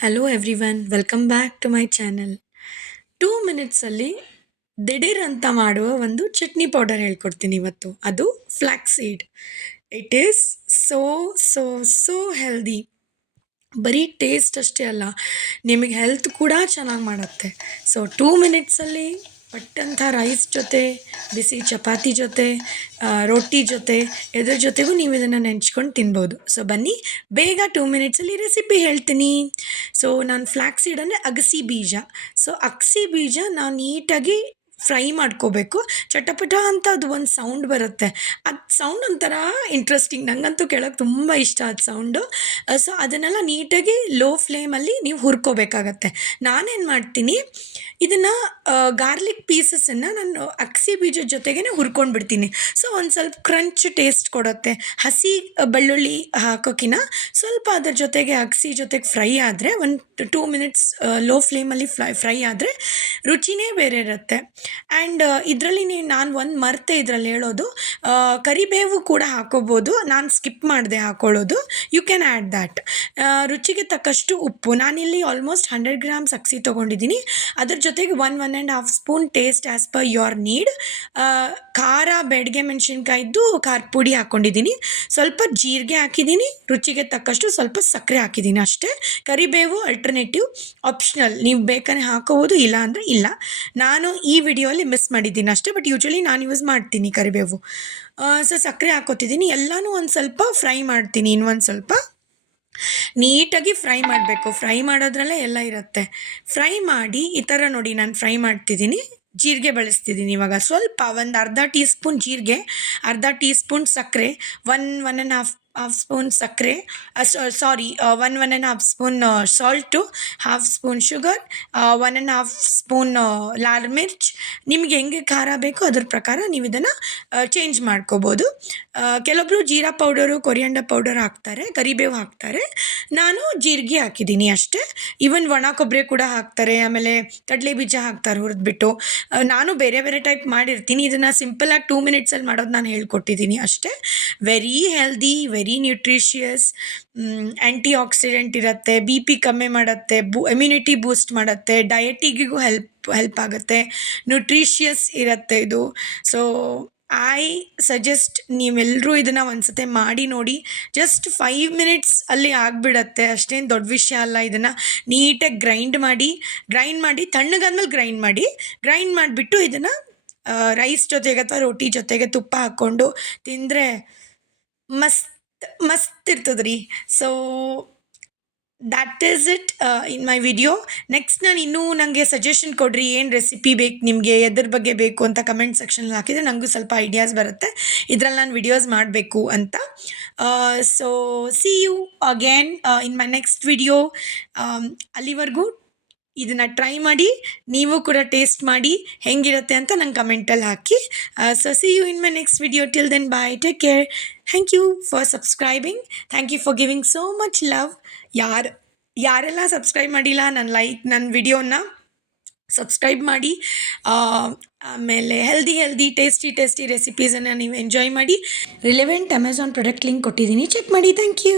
Hello everyone, welcome back to my channel. 2 ಮಿನಿಟ್ಸಲ್ಲಿ ದಿಢೀರ್ ಅಂತ ಮಾಡುವ ಒಂದು ಚಟ್ನಿ ಪೌಡರ್ ಹೇಳ್ಕೊಡ್ತೀನಿ ಇವತ್ತು. ಅದು flax seed. It is so so so healthy. ಬರೀ ಟೇಸ್ಟ್ ಅಷ್ಟೇ ಅಲ್ಲ, ನಿಮಗೆ ಹೆಲ್ತ್ ಕೂಡ ಚೆನ್ನಾಗಿ ಮಾಡುತ್ತೆ. ಸೊ 2 ಮಿನಿಟ್ಸಲ್ಲಿ ಪಟ್ಟಂಥ ರೈಸ್ ಜೊತೆ, ಬಿಸಿ ಚಪಾತಿ ಜೊತೆ, ರೊಟ್ಟಿ ಜೊತೆ, ಎದ್ರ ಜೊತೆಗೂ ನೀವು ಇದನ್ನು ನೆಂಚ್ಕೊಂಡು ತಿನ್ಬೋದು. ಸೊ ಬನ್ನಿ, ಬೇಗ 2 ಮಿನಿಟ್ಸಲ್ಲಿ ರೆಸಿಪಿ ಹೇಳ್ತೀನಿ. ಸೊ ನಾನು ಫ್ಲ್ಯಾಕ್ಸ್ ಸೀಡ್ ಅಂದರೆ ಅಗಸಿ ಬೀಜ. ಸೊ ಅಗಸಿ ಬೀಜ ನಾವು ನೀಟಾಗಿ ಫ್ರೈ ಮಾಡ್ಕೋಬೇಕು. ಚಟಪಟ ಅಂತ ಅದು ಒಂದು ಸೌಂಡ್ ಬರುತ್ತೆ. ಅದು ಸೌಂಡ್ ಒಂಥರ ಇಂಟ್ರೆಸ್ಟಿಂಗ್, ನನಗಂತೂ ಕೇಳೋಕ್ಕೆ ತುಂಬ ಇಷ್ಟ ಅದು ಸೌಂಡು. ಸೊ ಅದನ್ನೆಲ್ಲ ನೀಟಾಗಿ ಲೋ ಫ್ಲೇಮಲ್ಲಿ ನೀವು ಹುರ್ಕೋಬೇಕಾಗತ್ತೆ. ನಾನೇನು ಮಾಡ್ತೀನಿ, ಇದನ್ನು ಗಾರ್ಲಿಕ್ ಪೀಸಸನ್ನು ನಾನು ಅಗಸಿ ಬೀಜದ ಜೊತೆಗೇ ಹುರ್ಕೊಂಡು ಬಿಡ್ತೀನಿ. ಸೊ ಒಂದು ಸ್ವಲ್ಪ ಕ್ರಂಚ್ ಟೇಸ್ಟ್ ಕೊಡುತ್ತೆ. ಹಸಿ ಬೆಳ್ಳುಳ್ಳಿ ಹಾಕೋಕ್ಕಿಂತ ಸ್ವಲ್ಪ ಅದ್ರ ಜೊತೆಗೆ ಅಗಸಿ ಜೊತೆಗೆ ಫ್ರೈ ಆದರೆ, ಒಂದು 2 ಮಿನಿಟ್ಸ್ ಲೋ ಫ್ಲೇಮಲ್ಲಿ ಫ್ರೈ ಆದರೆ ರುಚಿನೇ ಬೇರೆ ಇರುತ್ತೆ. ಆ್ಯಂಡ್ ಇದರಲ್ಲಿ ನಾನು ಒಂದು ಮರೆತೆ ಇದರಲ್ಲಿ ಹೇಳೋದು, ಕರಿಬೇವು ಕೂಡ ಹಾಕೋಬೋದು. ನಾನು ಸ್ಕಿಪ್ ಮಾಡಿದೆ ಹಾಕೊಳ್ಳೋದು. You can add that. ರುಚಿಗೆ ತಕ್ಕಷ್ಟು ಉಪ್ಪು. ನಾನಿಲ್ಲಿ ಆಲ್ಮೋಸ್ಟ್ 100 ಗ್ರಾಮ್ಸ್ ಅಗಸಿ ತೊಗೊಂಡಿದ್ದೀನಿ. ಅದ್ರ ಜೊತೆಗೆ 1-1.5 spoon taste as per your need. ಖಾರ ಬೆಡ್ಗೆ ಮೆಣಸಿನ್ಕಾಯಿದ್ದು ಖಾರದ ಪುಡಿ ಹಾಕ್ಕೊಂಡಿದ್ದೀನಿ. ಸ್ವಲ್ಪ ಜೀರಿಗೆ ಹಾಕಿದ್ದೀನಿ. ರುಚಿಗೆ ತಕ್ಕಷ್ಟು ಸ್ವಲ್ಪ ಸಕ್ಕರೆ ಹಾಕಿದ್ದೀನಿ ಅಷ್ಟೇ. ಕರಿಬೇವು ಅಲ್ಟರ್ನೇಟಿವ್, ಆಪ್ಷನಲ್. ನೀವು ಬೇಕಾದ್ರೆ ಹಾಕೋಬೋದು, ಇಲ್ಲ ಅಂದರೆ ಇಲ್ಲ. ನಾನು ಈ ವಿಡಿಯೋಲಿ ಮಿಸ್ ಮಾಡಿದ್ದೀನಿ ಅಷ್ಟೇ, ಬಟ್ ಯೂಶ್ವಲಿ ನಾನು ಯೂಸ್ ಮಾಡ್ತೀನಿ ಕರಿಬೇವು. ಸೊ ಸಕ್ಕರೆ ಹಾಕೋತಿದ್ದೀನಿ. ಎಲ್ಲನೂ ಒಂದು ಸ್ವಲ್ಪ ಫ್ರೈ ಮಾಡ್ತೀನಿ. ಇನ್ನೊಂದು ಸ್ವಲ್ಪ ನೀಟಾಗಿ ಫ್ರೈ ಮಾಡಬೇಕು. ಫ್ರೈ ಮಾಡೋದ್ರಲ್ಲೇ ಎಲ್ಲ ಇರುತ್ತೆ. ಫ್ರೈ ಮಾಡಿ ಈ ಥರ ನೋಡಿ, ನಾನು ಫ್ರೈ ಮಾಡ್ತಿದ್ದೀನಿ. ಜೀರಿಗೆ ಬಳಸ್ತಿದ್ದೀನಿ ಇವಾಗ. ಸ್ವಲ್ಪ ಒಂದು ಅರ್ಧ ಟೀ ಸ್ಪೂನ್ ಜೀರಿಗೆ, ಅರ್ಧ ಟೀ ಸ್ಪೂನ್ ಸಕ್ಕರೆ, 1-1.5 ಸ್ಪೂನ್ ಸಕ್ಕರೆ, 1-1.5 spoon salt, 1/2 spoon sugar, 1.5 spoon ಲಾಲ್ ಮಿರ್ಚ್. ನಿಮಗೆ ಹೆಂಗೆ ಖಾರ ಬೇಕೋ ಅದ್ರ ಪ್ರಕಾರ ನೀವು ಇದನ್ನು ಚೇಂಜ್ ಮಾಡ್ಕೋಬೋದು. ಕೆಲವೊಬ್ಬರು ಜೀರಾ ಪೌಡರು, ಕೊರಿಯಂಡರ್ ಪೌಡರ್ ಹಾಕ್ತಾರೆ, ಕರಿಬೇವು ಹಾಕ್ತಾರೆ. ನಾನು ಜೀರಿಗೆ ಹಾಕಿದ್ದೀನಿ ಅಷ್ಟೇ. ಈವನ್ ಒಣ ಕೊಬ್ಬರಿ ಕೂಡ ಹಾಕ್ತಾರೆ, ಆಮೇಲೆ ಕಡಲೆ ಬೀಜ ಹಾಕ್ತಾರೆ ಹುರಿದ್ಬಿಟ್ಟು. ನಾನು ಬೇರೆ ಬೇರೆ ಟೈಪ್ ಮಾಡಿರ್ತೀನಿ. ಇದನ್ನು ಸಿಂಪಲಾಗಿ 2 ಮಿನಿಟ್ಸಲ್ಲಿ ಮಾಡೋದು ನಾನು ಹೇಳ್ಕೊಟ್ಟಿದ್ದೀನಿ ಅಷ್ಟೇ. Very healthy, very nutritious. ಆ್ಯಂಟಿ ಆಕ್ಸಿಡೆಂಟ್ ಇರುತ್ತೆ, ಬಿ ಪಿ ಕಮ್ಮಿ ಮಾಡುತ್ತೆ, ಇಮ್ಯುನಿಟಿ ಬೂಸ್ಟ್ ಮಾಡುತ್ತೆ, ಡಯಟಿಗಿಗೂ ಹೆಲ್ಪ್ ಆಗುತ್ತೆ, ನ್ಯೂಟ್ರಿಷಿಯಸ್ ಇರುತ್ತೆ ಇದು. ಸೊ ಐ ಸಜೆಸ್ಟ್ ನೀವೆಲ್ಲರೂ ಇದನ್ನು ಒಂದ್ಸತಿ ಮಾಡಿ ನೋಡಿ. ಜಸ್ಟ್ 5 ಮಿನಿಟ್ಸ್ ಅಲ್ಲಿ ಆಗಿಬಿಡತ್ತೆ, ಅಷ್ಟೇನು ದೊಡ್ಡ ವಿಷಯ ಅಲ್ಲ. ಇದನ್ನು ನೀಟಾಗಿ ಗ್ರೈಂಡ್ ಮಾಡಿ ತಣ್ಣಗಾದ್ಮೇಲೆ ಗ್ರೈಂಡ್ ಮಾಡಿಬಿಟ್ಟು ಇದನ್ನು ರೈಸ್ ಜೊತೆಗೆ ಅಥವಾ ರೋಟಿ ಜೊತೆಗೆ ತುಪ್ಪ ಹಾಕ್ಕೊಂಡು ತಿಂದರೆ ಮಸ್ತ್ ಇರ್ತದೆ ರೀ. So that is it in my video. Next ನಾನು ಇನ್ನೂ ನನಗೆ ಸಜೆಷನ್ ಕೊಡ್ರಿ, ಏನು ರೆಸಿಪಿ ಬೇಕು ನಿಮಗೆ, ಎದ್ರ ಬಗ್ಗೆ ಬೇಕು ಅಂತ ಕಮೆಂಟ್ ಸೆಕ್ಷನಲ್ಲಿ ಹಾಕಿದರೆ ನನಗೂ ಸ್ವಲ್ಪ ಐಡಿಯಾಸ್ ಬರುತ್ತೆ, ಇದರಲ್ಲಿ ನಾನು ವಿಡಿಯೋಸ್ ಮಾಡಬೇಕು ಅಂತ. So see you again in my next video. ಅಲ್ಲಿವರೆಗೂ ಇದನ್ನು ಟ್ರೈ ಮಾಡಿ, ನೀವು ಕೂಡ ಟೇಸ್ಟ್ ಮಾಡಿ ಹೆಂಗಿರುತ್ತೆ ಅಂತ ನಂಗೆ ಕಮೆಂಟಲ್ಲಿ ಹಾಕಿ. So see you in my next video. Till then bye, take care. Thank you for subscribing. Thank you for giving so much love. ಯಾರೆಲ್ಲ ಸಬ್ಸ್ಕ್ರೈಬ್ ಮಾಡಿಲ್ಲ, ನನ್ನ ವಿಡಿಯೋನ ಸಬ್ಸ್ಕ್ರೈಬ್ ಮಾಡಿ. ಆಮೇಲೆ ಹೆಲ್ದಿ ಟೇಸ್ಟಿ ರೆಸಿಪೀಸನ್ನು ನೀವು ಎಂಜಾಯ್ ಮಾಡಿ. ರಿಲೆವೆಂಟ್ ಅಮೆಝಾನ್ ಪ್ರಾಡಕ್ಟ್ ಲಿಂಕ್ ಕೊಟ್ಟಿದ್ದೀನಿ, check ಮಾಡಿ. Thank you.